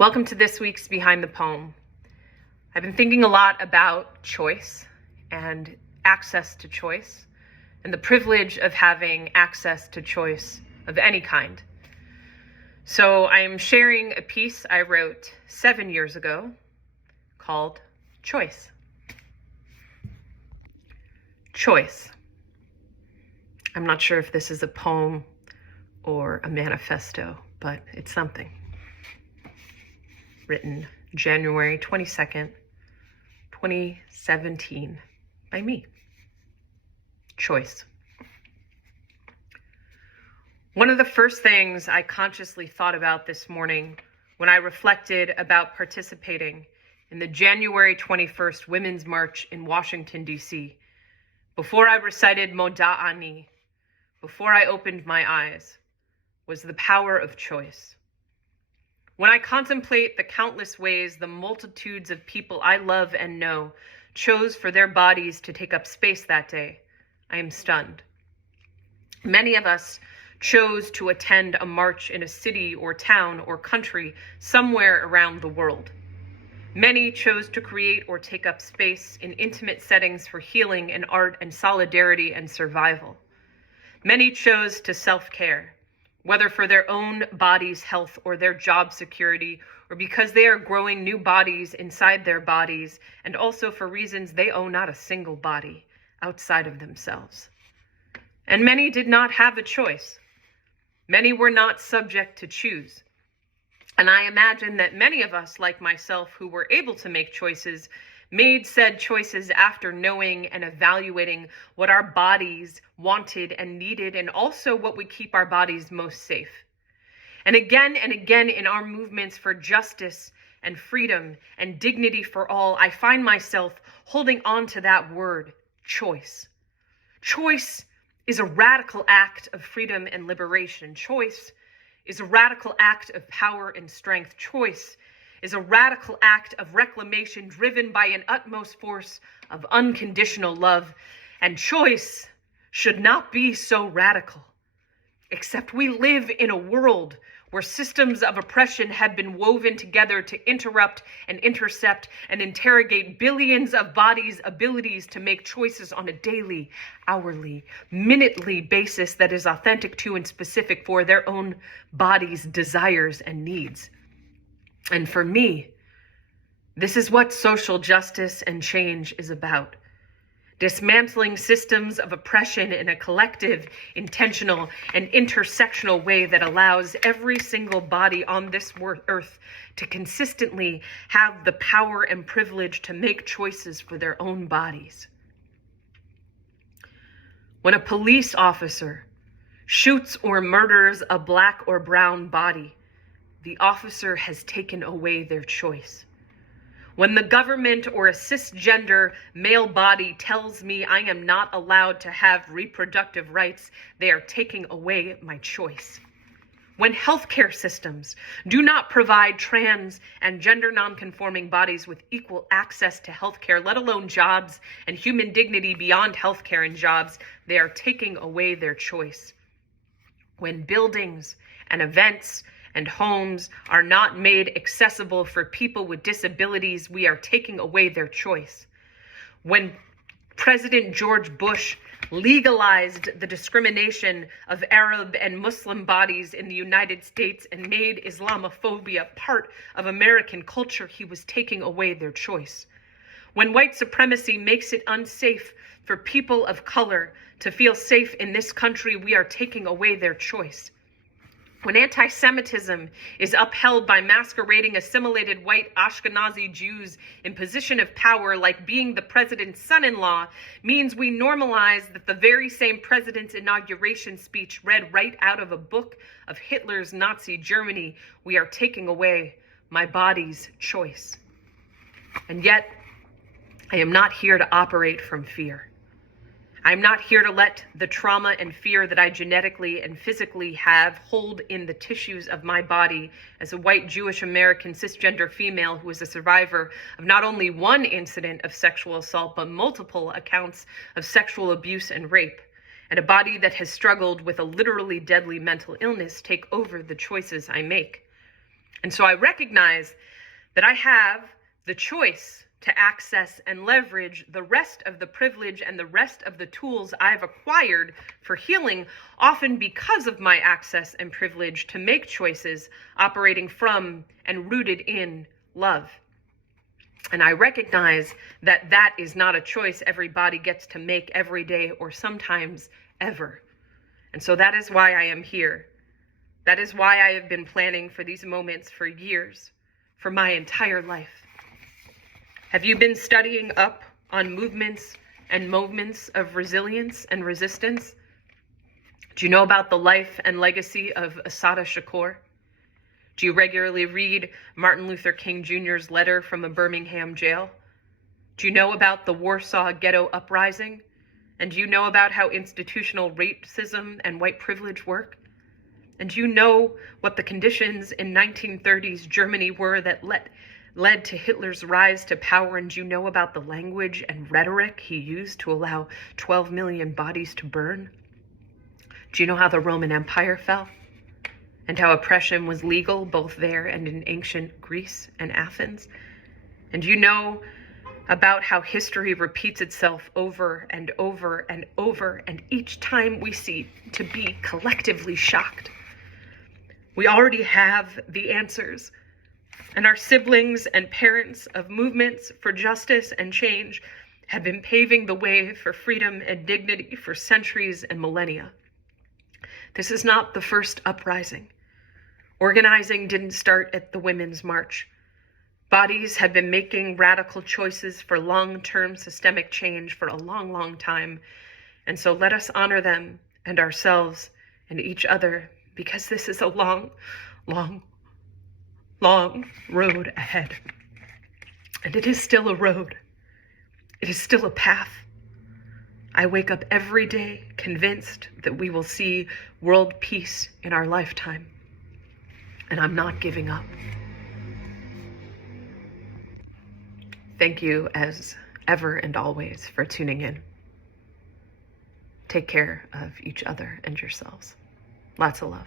Welcome to this week's Behind the Poem. I've been thinking a lot about choice and access to choice and the privilege of having access to choice of any kind. So I am sharing a piece I wrote 7 years ago called Choice. Choice. I'm not sure if this is a poem or a manifesto, but it's something. Written January 22nd, 2017 by me. Choice. One of the first things I consciously thought about this morning when I reflected about participating in the January 21st Women's March in Washington, D.C., before I recited Moda'ani, before I opened my eyes, was the power of choice. When I contemplate the countless ways the multitudes of people I love and know chose for their bodies to take up space that day, I am stunned. Many of us chose to attend a march in a city or town or country somewhere around the world. Many chose to create or take up space in intimate settings for healing and art and solidarity and survival. Many chose to self-care, whether for their own body's health or their job security, or because they are growing new bodies inside their bodies, and also for reasons they own not a single body outside of themselves. And many did not have a choice. Many were not subject to choose. And I imagine that many of us, like myself, who were able to make choices, made said choices after knowing and evaluating what our bodies wanted and needed, and also what would keep our bodies most safe. And again in our movements for justice and freedom and dignity for all, I find myself holding on to that word, choice. Choice is a radical act of freedom and liberation. Choice is a radical act of power and strength. Choice is a radical act of reclamation driven by an utmost force of unconditional love. And choice should not be so radical, except we live in a world where systems of oppression have been woven together to interrupt and intercept and interrogate billions of bodies' abilities to make choices on a daily, hourly, minutely basis that is authentic to and specific for their own bodies' desires and needs. And for me, this is what social justice and change is about. Dismantling systems of oppression in a collective, intentional, and intersectional way that allows every single body on this earth to consistently have the power and privilege to make choices for their own bodies. When a police officer shoots or murders a black or brown body, the officer has taken away their choice. When the government or a cisgender male body tells me I am not allowed to have reproductive rights, they are taking away my choice. When healthcare systems do not provide trans and gender nonconforming bodies with equal access to healthcare, let alone jobs and human dignity beyond healthcare and jobs, they are taking away their choice. When buildings and events and homes are not made accessible for people with disabilities, we are taking away their choice. When President George Bush legalized the discrimination of Arab and Muslim bodies in the United States and made Islamophobia part of American culture, he was taking away their choice. When white supremacy makes it unsafe for people of color to feel safe in this country, we are taking away their choice. When anti-Semitism is upheld by masquerading assimilated white Ashkenazi Jews in position of power, like being the president's son-in-law, means we normalize that the very same president's inauguration speech read right out of a book of Hitler's Nazi Germany, we are taking away my body's choice. And yet, I am not here to operate from fear. I'm not here to let the trauma and fear that I genetically and physically have hold in the tissues of my body as a white Jewish American cisgender female who is a survivor of not only one incident of sexual assault, but multiple accounts of sexual abuse and rape, and a body that has struggled with a literally deadly mental illness take over the choices I make. And so I recognize that I have the choice to access and leverage the rest of the privilege and the rest of the tools I've acquired for healing, often because of my access and privilege, to make choices operating from and rooted in love. And I recognize that that is not a choice everybody gets to make every day or sometimes ever. And so that is why I am here. That is why I have been planning for these moments for years, for my entire life. Have you been studying up on movements and moments of resilience and resistance? Do you know about the life and legacy of Assata Shakur? Do you regularly read Martin Luther King Jr.'s letter from a Birmingham jail? Do you know about the Warsaw Ghetto Uprising? And do you know about how institutional racism and white privilege work? And do you know what the conditions in 1930s Germany were that led to Hitler's rise to power? And do you know about the language and rhetoric he used to allow 12 million bodies to burn? Do you know how the Roman Empire fell? And how oppression was legal both there and in ancient Greece and Athens? And do you know about how history repeats itself over and over and over, and each time we seem to be collectively shocked? We already have the answers, and our siblings and parents of movements for justice and change have been paving the way for freedom and dignity for centuries and millennia. This is not the first uprising. Organizing didn't start at the Women's March. Bodies have been making radical choices for long-term systemic change for a long, long time. And so let us honor them and ourselves and each other, because this is a long, long, long road ahead. And it is still a road. It is still a path. I wake up every day convinced that we will see world peace in our lifetime. And I'm not giving up. Thank you as ever and always for tuning in. Take care of each other and yourselves. Lots of love.